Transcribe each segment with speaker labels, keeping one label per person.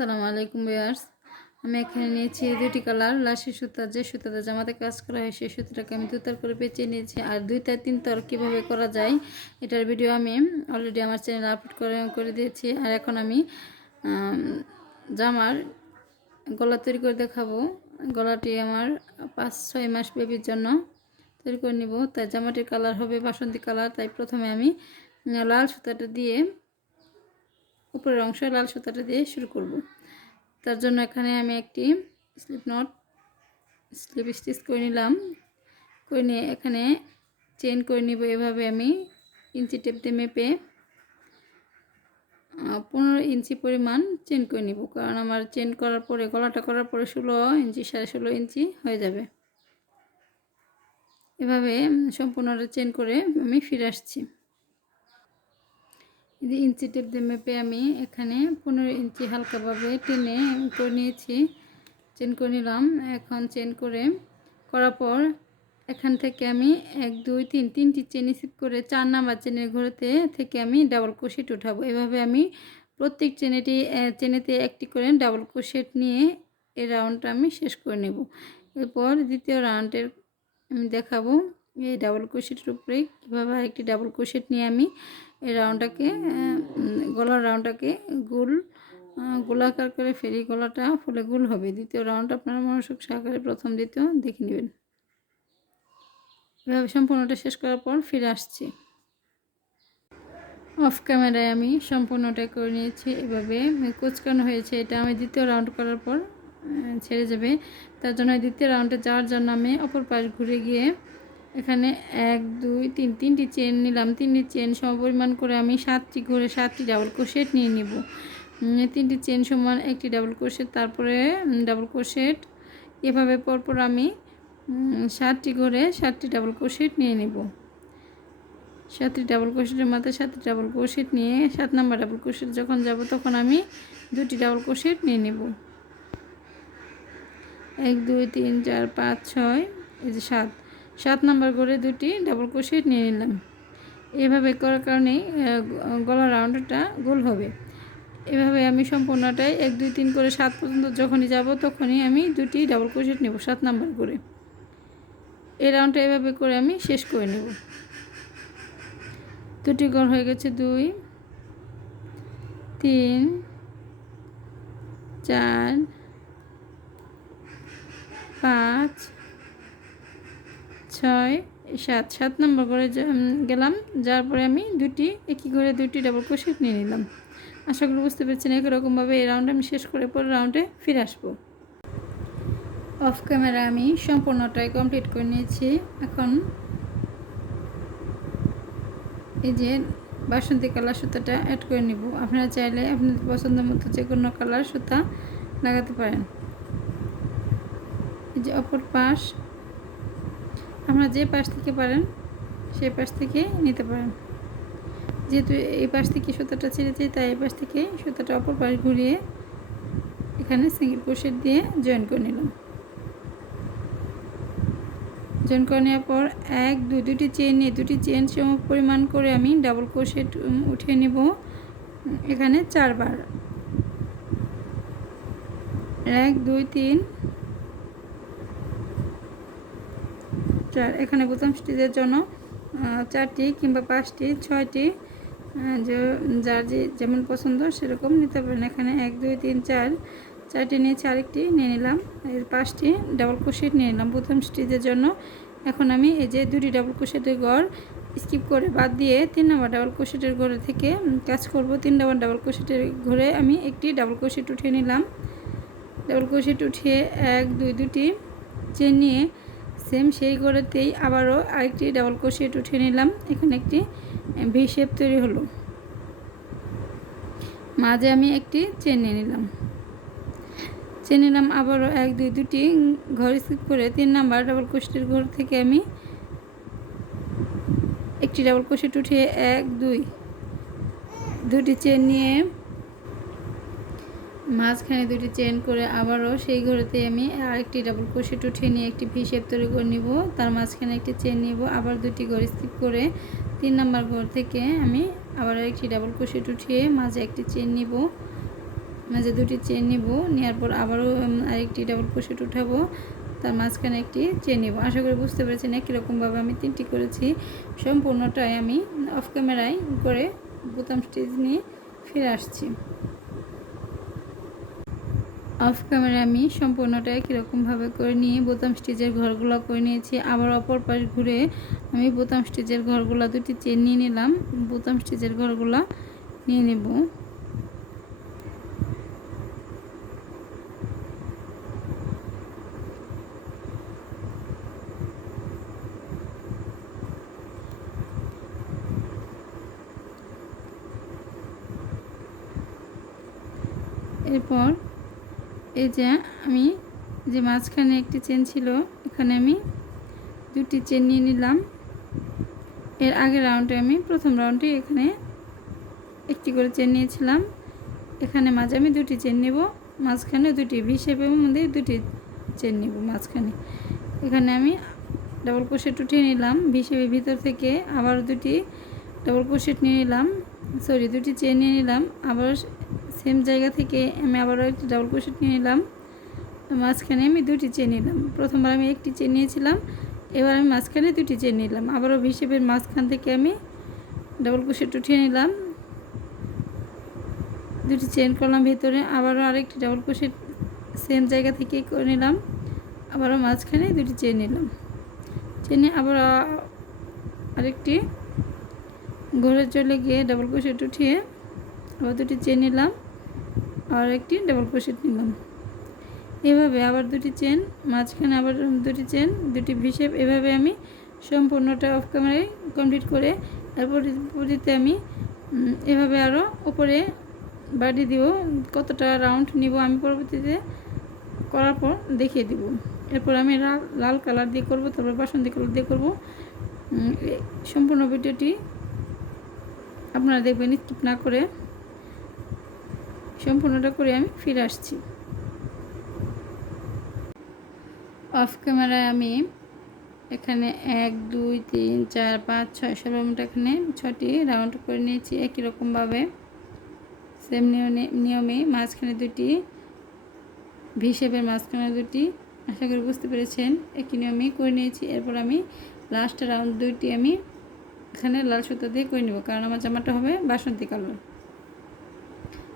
Speaker 1: আসসালামু আলাইকুম বেয়ার্স আমি এখানে নিয়েছি দুটি কালার লাশি সুতা যে সুতাতে জামাতে কাজ করা হয় সেই সুতাটাকে আমি দুতার করে পেঁচিয়ে নিয়েছি আর দুইটা তিন তর কীভাবে করা যায় এটার ভিডিও আমি অলরেডি আমার চ্যানেলে আপলোড করে করে দিয়েছি আর এখন আমি জামার গলা তৈরি করে দেখাবো গলাটি আমার পাঁচ ছয় মাস বেবির জন্য তৈরি করে নিব তাই জামাটির কালার হবে বাসন্তী কালার তাই প্রথমে আমি লাল সুতাটা দিয়ে উপরের অংশ লাল সুতাটা দিয়ে শুরু করব তার জন্য এখানে আমি একটি স্লিপ নট স্লিপ স্টিচ করে নিলাম করে নিয়ে এখানে চেন করে নিব এভাবে আমি ইঞ্চি টেপ দিয়ে মেপে পনেরো ইঞ্চি পরিমাণ চেন করে নিব কারণ আমার চেন করার পরে গলাটা করার পরে ষোলো ইঞ্চি সাড়ে ষোলো ইঞ্চি হয়ে যাবে এভাবে সম্পূর্ণটা চেন করে আমি ফিরে আসছি যে ইঞ্চি টেপ দিয়ে মেপে আমি এখানে পনেরো ইঞ্চি হালকাভাবে টেনে করে নিয়েছি চেন করে নিলাম এখন চেন করে করার পর এখান থেকে আমি এক দুই তিন তিনটি চেন স্কিপ করে চার নাম্বার চেনের ঘরেতে থেকে আমি ডাবল ক্রোশেট উঠাবো এভাবে আমি প্রত্যেক চেনেটি চেনেতে একটি করে ডাবল কোশেট নিয়ে এই রাউন্ডটা আমি শেষ করে নেব এরপর দ্বিতীয় রাউন্ডের আমি দেখাবো এই ডাবল ক্রোশেটের উপরে কীভাবে একটি ডাবল কোশেট নিয়ে আমি এই রাউন্ডটাকে গলার রাউন্ডটাকে গোল গোলাকার করে ফেরি গলাটা ফুলে গোল হবে দ্বিতীয় রাউন্ড আপনারা মনোযোগ সাহাকারে প্রথম দ্বিতীয় দেখে নেবেন এভাবে সম্পূর্ণটা শেষ করার পর ফিরে আসছি অফ ক্যামেরায় আমি সম্পূর্ণটা করে নিয়েছি এভাবে কোচকানো হয়েছে এটা আমি দ্বিতীয় রাউন্ড করার পর ছেড়ে যাবে তার জন্য দ্বিতীয় রাউন্ডে যাওয়ার জন্য আমি অপর পাশ ঘুরে গিয়ে এখানে এক দুই তিন তিনটি চেন নিলাম তিনটি চেন সমপরিমাণ করে আমি সাতটি ঘুরে সাতটি ডাবল ক্রোশেট নিয়ে নিব তিনটি চেন সমান একটি ডাবল ক্রোশেট তারপরে ডাবল ক্রোশেট এভাবে পরপর আমি সাতটি ঘুরে সাতটি ডাবল ক্রোশেট নিয়ে নিব সাতটি ডাবল ক্রোশেটের মাথায় সাতটি ডাবল ক্রোশেট নিয়ে সাত নাম্বার ডাবল ক্রোশেট যখন যাব তখন আমি দুটি ডাবল ক্রোশেট নিয়ে নেব এক দুই তিন চার পাঁচ ছয় এই যে সাত সাত নম্বর করে দুটি ডাবল ক্রোশেট নিয়ে নিলাম এভাবে করার কারণে গলা রাউন্ডটা গোল হবে এভাবে আমি সম্পূর্ণটাই এক দুই তিন করে সাত পর্যন্ত যখনই যাব তখনই আমি দুটি ডাবল ক্রোশেট নেব সাত নাম্বার করে এই রাউন্ডটা এভাবে করে আমি শেষ করে নেব দুটি গোল হয়ে গেছে দুই তিন চার পাঁচ ছয় সাত সাত নম্বর করে গেলাম যার পরে আমি দুটি একই করে দুটি ডাবল ক্রোশেট নিয়ে নিলাম আশা করি বুঝতে পারছেন একরকমভাবে এই রাউন্ড আমি শেষ করে পরে রাউন্ডে ফিরে আসবো অফ ক্যামেরা আমি সম্পূর্ণটাই কমপ্লিট করে নিয়েছি এখন এই যে বাসন্তী কালার সুতাটা অ্যাড করে নিব আপনারা চাইলে আপনাদের পছন্দ মতো যে কোনো কালার সুতা লাগাতে পারেন এই যে অপর পাশ আপনারা যে পাশ থেকে পারেন সেই পাশ থেকে নিতে পারেন যেহেতু এই পাশ থেকে সুতাটা ছেড়েছি তাই এই পাশ থেকে সুতাটা অপর পাশ ঘুরিয়ে এখানে সিঙ্গেল ক্রোশেট দিয়ে জয়েন করে নিলাম জয়েন করে নেওয়ার পর এক দু দুটি চেন নিয়ে দুটি চেন সম পরিমাণ করে আমি ডাবল ক্রোশেট উঠিয়ে নেব এখানে চারবার এক দুই তিন চার এখানে প্রথম স্টিচের জন্য চারটি কিংবা পাঁচটি ছয়টি যার যে যেমন পছন্দ সেরকম নিতে পারেন এখানে এক দুই তিন চার চারটি নিয়েছি আরেকটি নিয়ে নিলাম এর পাঁচটি ডাবল কুশিট নিয়ে নিলাম প্রথম স্টিচের জন্য এখন আমি এই যে দুটি ডাবল কুশিটের গড় স্কিপ করে বাদ দিয়ে তিন নম্বর ডাবল কুশিটের ঘরে থেকে কাজ করব তিন নম্বর ডাবল কুশিটের ঘরে আমি একটি ডাবল কুশিট উঠিয়ে নিলাম ডাবল কুশিট উঠিয়ে এক দুই দুটি চেন নিয়ে সেম সেই গড়েতেই আবারও আরেকটি ডাবল ক্রোশেট উঠে নিলাম এখানে একটি ভি শেপ তৈরি হলো মাঝে আমি একটি চেন নিয়ে নিলাম চেন নিলাম আবারও এক দুই দুটি ঘর স্কিপ করে তিন নাম্বার ডাবল ক্রোশেটের ঘর থেকে আমি একটি ডাবল ক্রোশেট উঠে এক দুই দুটি চেন নিয়ে মাঝখানে দুটি চেন করে আবারও সেই ঘরেতে আমি আরেকটি ডাবল ক্রোশেট উঠিয়ে নিয়ে একটি ভি শেপ তৈরি করে নিব তার মাঝখানে একটি চেন নিব আবার দুটি ঘর স্কিপ করে তিন নম্বর ঘর থেকে আমি আবার একটি ডাবল ক্রোশেট উঠিয়ে মাঝে একটি চেন নিব মাঝে দুটি চেন নিব নেওয়ার পর আবারও আরেকটি ডাবল ক্রোশেট উঠাবো তার মাঝখানে একটি চেন নিব আশা করি বুঝতে পেরেছেন কীরকমভাবে আমি তিনটি করেছি সম্পূর্ণটাই আমি অফ ক্যামেরায় করে বোতাম স্টিচ নিয়ে ফিরে আসছি অফ ক্যামেরা আমি সম্পূর্ণটা কীরকমভাবে করে নিয়ে বোতাম স্টিচের ঘরগুলো করে নিয়েছি আবার অপর পাশ ঘুরে আমি বোতাম স্টিচের ঘরগুলো দুটি চেন নিয়ে নিলাম বোতাম স্টিচের ঘরগুলো নিয়ে নেব এরপর এই যে আমি যে মাঝখানে একটি চেন ছিল এখানে আমি দুটি চেন নিয়ে নিলাম এর আগের রাউন্ডে আমি প্রথম রাউন্ডে এখানে একটি করে চেন নিয়েছিলাম এখানে মাঝে আমি দুটি চেন নেব মাঝখানে দুটি ভি মধ্যে দুটি চেন নেব মাঝখানে এখানে আমি ডাবল কোশেট উঠিয়ে নিলাম ভি ভিতর থেকে আবার দুটি ডাবল কোশেট নিয়ে নিলাম সরি দুটি চেন নিয়ে নিলাম আবার সেম জায়গা থেকে আমি আবারও একটি ডাবল ক্রোশেট নিয়ে নিলাম মাঝখানে আমি দুটি চেন নিলাম প্রথমবার আমি একটি চেন নিয়েছিলাম এবার আমি মাঝখানে দুটি চেন নিলাম আবারও হিসেবের মাঝখান থেকে আমি ডাবল ক্রোশেট উঠিয়ে নিলাম দুটি চেন করলাম ভেতরে আবারও আরেকটি ডাবল ক্রোশেট সেম জায়গা থেকে করে নিলাম আবারও মাঝখানে দুটি চেন নিলাম চেনে আবার আরেকটি ঘরে চলে গিয়ে ডাবল ক্রোশেট উঠিয়ে আবার দুটি চেন নিলাম আর একটি ডাবল ক্রোশেট নিলাম এভাবে আবার দুটি চেন মাঝখানে আবার দুটি চেন দুটি ভিসেপ এভাবে আমি সম্পূর্ণটা অফ ক্যামেরায় কমপ্লিট করে এরপর পরিতে আমি এভাবে আরও উপরে বাড়ি দিব কতটা রাউন্ড নিব আমি পরবর্তীতে করার পর দেখিয়ে দিব এরপর আমি লাল লাল কালার দিয়ে করব তারপর বাসন্তী কালার দিয়ে করব সম্পূর্ণ ভিডিওটি আপনারা দেখবেন স্কিপ না করে সম্পূর্ণটা করে আমি ফিরে আসছি অফ ক্যামেরায় আমি এখানে এক দুই তিন চার পাঁচ ছয় সর্বমোট এখানে ছটি রাউন্ড করে নিয়েছি একই রকমভাবে সেম নিয়মে মাঝখানে দুটি ভি মাঝখানে দুটি আশা করি বুঝতে পেরেছেন একই নিয়মে করে নিয়েছি এরপর আমি লাস্ট রাউন্ড দুইটি আমি এখানে লাল সুতো দিয়ে করে নেব কারণ আমার জামাটা হবে বাসন্তী কালার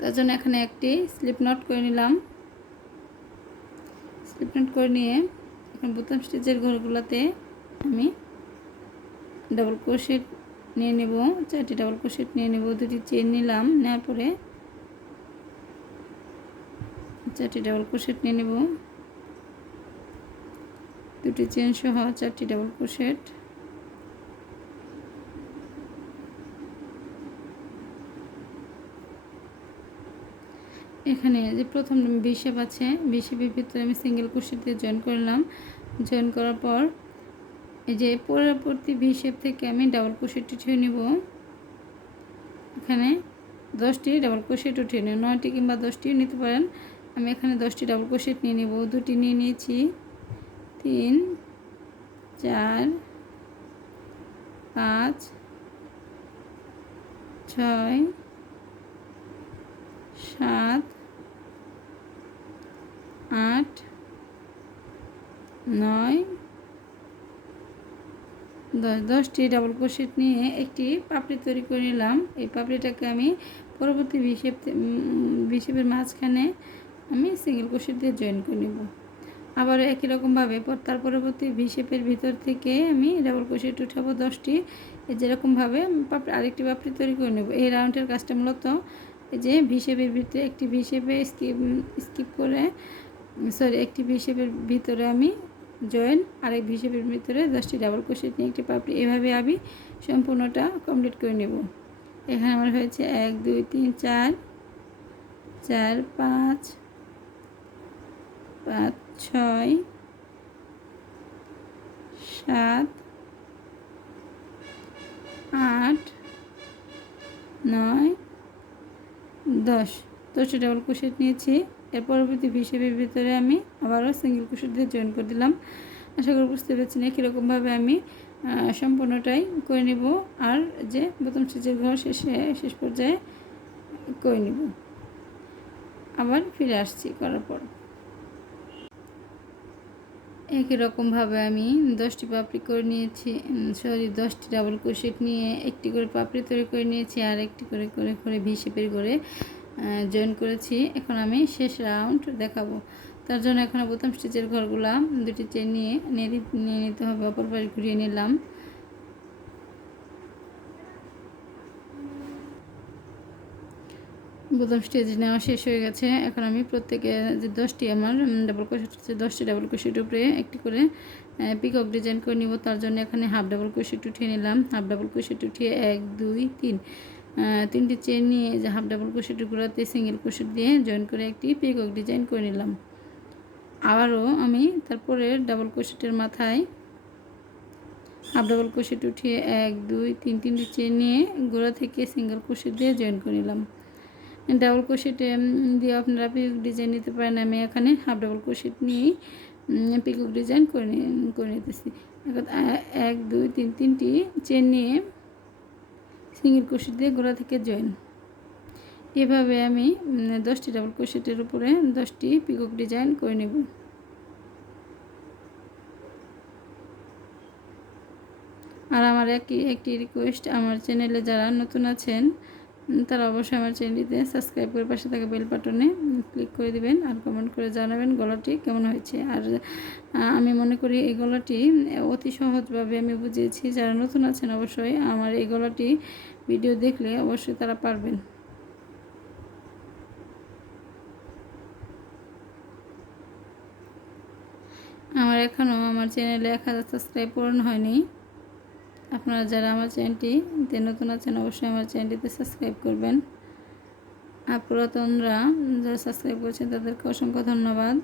Speaker 1: তার জন্য এখানে একটি স্লিপ নট করে নিলাম স্লিপ নট করে নিয়ে এখন বোতাম স্টিচের ঘরগুলোতে আমি ডাবল ক্রোশেট নিয়ে নেব চারটি ডাবল ক্রোশেট নিয়ে নেব দুটি চেন নিলাম নেওয়ার পরে চারটি ডাবল ক্রোশেট নিয়ে নেব দুটি চেন সহ চারটি ডাবল ক্রোশেট এখানে যে প্রথম বিশেপ আছে বিশেপের ভিতরে আমি সিঙ্গেল দিয়ে জয়েন করলাম জয়েন করার পর এই যে পরবর্তী বিশেপ থেকে আমি ডাবল কুর্সিটি উঠিয়ে নেব এখানে দশটি ডাবল ক্রোশেট উঠিয়ে নেব নয়টি কিংবা দশটিও নিতে পারেন আমি এখানে দশটি ডাবল ক্রোশেট নিয়ে নেব দুটি নিয়ে নিয়েছি তিন চার পাঁচ ছয় সাত আট নয় দশ দশটি ডাবল ক্রোশেট নিয়ে একটি পাপড়ি তৈরি করে নিলাম এই পাপড়িটাকে আমি পরবর্তী বিশেপ বিশেপের মাঝখানে আমি সিঙ্গেল ক্রোশেট দিয়ে জয়েন করে নেব আবার একই রকমভাবে তার পরবর্তী ভিশেপের ভিতর থেকে আমি ডাবল ক্রোশেট উঠাবো দশটি যেরকমভাবে পাপড়ি আরেকটি পাপড়ি তৈরি করে নেব এই রাউন্ডের কাজটা মূলত যে ভিসেপের ভিতরে একটি ভিশেপে স্কিপ স্কিপ করে সরি একটি ভিসেপের ভিতরে আমি জয়েন আরেক ভিসেপের ভিতরে দশটি ডাবল কোশেট নিয়ে একটি পাপড়ি এভাবে আমি সম্পূর্ণটা কমপ্লিট করে নেব এখানে আমার হয়েছে এক দুই তিন চার চার পাঁচ পাঁচ ছয় সাত আট নয় দশ দশটি ডাবল কোশেট নিয়েছি এর পরবর্তী হিসেবের ভিতরে আমি আবারও সিঙ্গেল ক্রোশেট দিয়ে জয়েন করে দিলাম আশা করি বুঝতে পারছি না কীরকমভাবে আমি সম্পূর্ণটাই করে নিব আর যে প্রথম স্টিচের ঘর শেষে শেষ পর্যায়ে করে নিব আবার ফিরে আসছি করার পর একই রকমভাবে আমি দশটি পাপড়ি করে নিয়েছি সরি দশটি ডাবল কুশেট নিয়ে একটি করে পাপড়ি তৈরি করে নিয়েছি আর একটি করে করে করে ভি শেপের করে জয়েন করেছি এখন আমি শেষ রাউন্ড দেখাবো তার জন্য এখন প্রথম স্টিচের ঘরগুলা দুটি চেন নিয়ে নিয়ে নিতে হবে অপর পাশ ঘুরিয়ে নিলাম প্রথম স্টেজ নেওয়া শেষ হয়ে গেছে এখন আমি প্রত্যেকে যে দশটি আমার ডাবল কোশেট হচ্ছে দশটি ডাবল কোশেট উপরে একটি করে পিকক ডিজাইন করে নিব তার জন্য এখানে হাফ ডাবল কোশেট উঠিয়ে নিলাম হাফ ডাবল কোশেট উঠিয়ে এক দুই তিন তিনটি চেন নিয়ে যে হাফ ডাবল ক্রোশেটের গোড়াতে সিঙ্গেল ক্রোশেট দিয়ে জয়েন করে একটি পিকক ডিজাইন করে নিলাম আবারও আমি তারপরে ডাবল ক্রোশেটের মাথায় হাফ ডাবল ক্রোশেট উঠিয়ে এক দুই তিন তিনটি চেন নিয়ে গোড়া থেকে সিঙ্গেল ক্রোশেট দিয়ে জয়েন করে নিলাম ডাবল ক্রোশেট দিয়ে আপনারা পিকক ডিজাইন নিতে পারেন আমি এখানে হাফ ডাবল ক্রোশেট নিয়েই পিকক ডিজাইন করে করে নিতেছি এক দুই তিন তিনটি চেন নিয়ে সিঙ্গেল কুশি দিয়ে গোড়া থেকে জয়েন এভাবে আমি দশটি ডাবল ক্রোশেটের উপরে দশটি পিকক ডিজাইন করে নেব আর আমার একই একটি রিকোয়েস্ট আমার চ্যানেলে যারা নতুন আছেন তারা অবশ্যই আমার চ্যানেলটিতে সাবস্ক্রাইব করে পাশে থাকা বেল বাটনে ক্লিক করে দিবেন আর কমেন্ট করে জানাবেন গলাটি কেমন হয়েছে আর আমি মনে করি এই গলাটি অতি সহজভাবে আমি বুঝিয়েছি যারা নতুন আছেন অবশ্যই আমার এই গলাটি ভিডিও দেখলে অবশ্যই তারা পারবেন আমার এখনও আমার চ্যানেলে এক হাজার সাবস্ক্রাইব পূরণ হয়নি আপনারা যারা আমার চ্যানেলটিতে নতুন আছেন অবশ্যই আমার চ্যানেলটিতে সাবস্ক্রাইব করবেন আর পুরাতনরা যারা সাবস্ক্রাইব করছেন তাদেরকে অসংখ্য ধন্যবাদ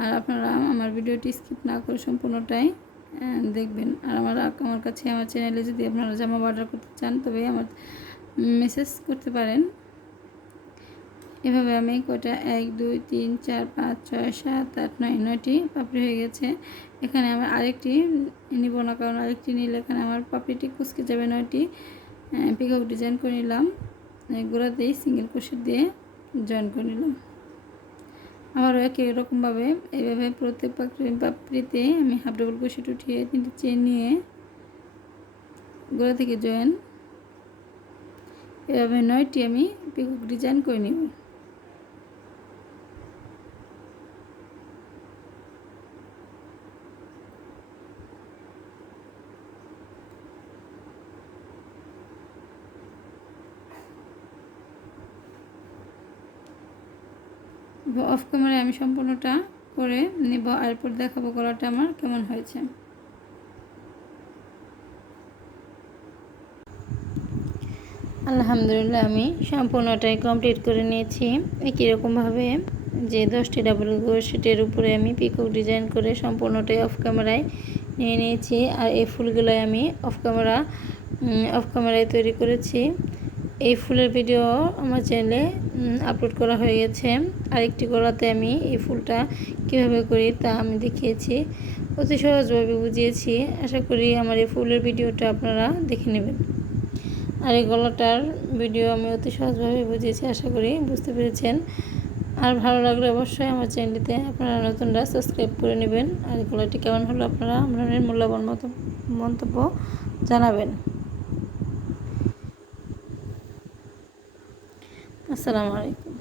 Speaker 1: আর আপনারা আমার ভিডিওটি স্কিপ না করে সম্পূর্ণটাই দেখবেন আর আমার আমার কাছে আমার চ্যানেলে যদি আপনারা জামা অর্ডার করতে চান তবে আমার মেসেজ করতে পারেন এভাবে আমি কটা এক দুই তিন চার পাঁচ ছয় সাত আট নয় নয়টি পাপড়ি হয়ে গেছে এখানে আমার আরেকটি নিব না কারণ আরেকটি নিলে এখানে আমার পাপড়িটি কুচকে যাবে নয়টি পিকক ডিজাইন করে নিলাম গোড়াতেই সিঙ্গেল ক্রোশেট দিয়ে জয়েন করে নিলাম আবারও একই রকমভাবে এইভাবে প্রত্যেক পাপড়িতে আমি হাফ ডবল ক্রোশেট উঠিয়ে তিনটি চেন নিয়ে গোড়া থেকে জয়েন এভাবে নয়টি আমি পিকক ডিজাইন করে নেব কামারে আমি সম্পূর্ণটা করে নেব আর এরপর দেখাবো গলাটা আমার কেমন হয়েছে আলহামদুলিল্লাহ আমি সম্পূর্ণটাই কমপ্লিট করে নিয়েছি একই রকমভাবে যে দশটি ডাবল সেটের উপরে আমি পিকক ডিজাইন করে সম্পূর্ণটাই অফ ক্যামেরায় নিয়ে নিয়েছি আর এই ফুলগুলোই আমি অফ ক্যামেরা অফ ক্যামেরায় তৈরি করেছি এই ফুলের ভিডিও আমার চ্যানেলে আপলোড করা হয়ে গেছে আরেকটি গলাতে আমি এই ফুলটা কিভাবে করি তা আমি দেখিয়েছি অতি সহজভাবে বুঝিয়েছি আশা করি আমার এই ফুলের ভিডিওটা আপনারা দেখে নেবেন আর এই গলাটার ভিডিও আমি অতি সহজভাবে বুঝিয়েছি আশা করি বুঝতে পেরেছেন আর ভালো লাগলে অবশ্যই আমার চ্যানেলটিতে আপনারা নতুনরা সাবস্ক্রাইব করে নেবেন আর এই গলাটি কেমন হলো আপনারা আপনাদের মূল্যবান মতো মন্তব্য জানাবেন আসসালামু আলাইকুম